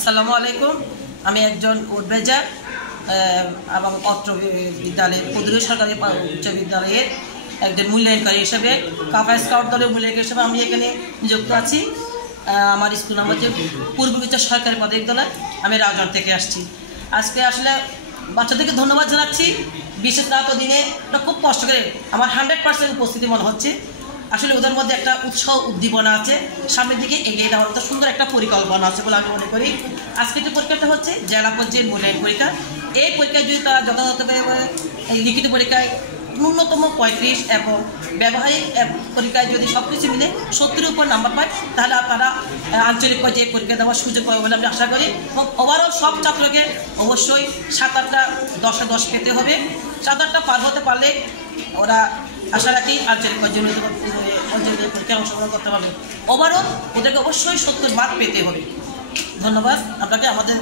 আসসালামু আলাইকুম। আমি একজন উদ্বেজার এবং পত্র বিদ্যালয়ের পদুরী সরকারি উচ্চ বিদ্যালয়ের একজন মূল্যায়নকারী হিসেবে কাফা স্কাউট দলের মূল্যায়নকারী হিসেবে আমি এখানে নিযুক্ত আছি। আমার স্কুল নাম হচ্ছে পূর্ব বিচার সরকারি প্রাথমিক বিদ্যালয়। আমি রাউজান থেকে আসছি। আজকে আসলে বাচ্চাদেরকে ধন্যবাদ জানাচ্ছি। বিশেষ রাত দিনে এটা খুব কষ্ট করে আমার 100% উপস্থিতি মনে হচ্ছে। আসলে ওদের মধ্যে একটা উৎসাহ উদ্দীপনা আছে, সামনের দিকে এগিয়ে যাওয়ার মতো সুন্দর একটা পরিকল্পনা আছে বলে আমি মনে করি। আজকে যে পরীক্ষাটা হচ্ছে জেলা পর্যায়ের মূল্যায়ন পরীক্ষা। এই পরীক্ষায় যদি তারা যথাযথভাবে লিখিত পরীক্ষায় ন্যূনতম 35 এবং ব্যবহারিক পরীক্ষায় যদি সব কিছু মিলে 70-এর উপর নাম্বার পায়, তাহলে তারা আঞ্চলিক পর্যায়ে পরীক্ষা দেওয়ার সুযোগ পাবে বলে আমি আশা করি। এবং ওভারঅল সব ছাত্রকে অবশ্যই 7-8টা 10-এ 10 পেতে হবে। 7-8টা পার হতে পারলে ওরা আশা রাখি আঞ্চলিক পর্যায়ে পরীক্ষায় অংশগ্রহণ করতে পারবে। ওভারঅল ওদেরকে অবশ্যই 70 মার্ক পেতে হবে। ধন্যবাদ আপনাকে। আমাদের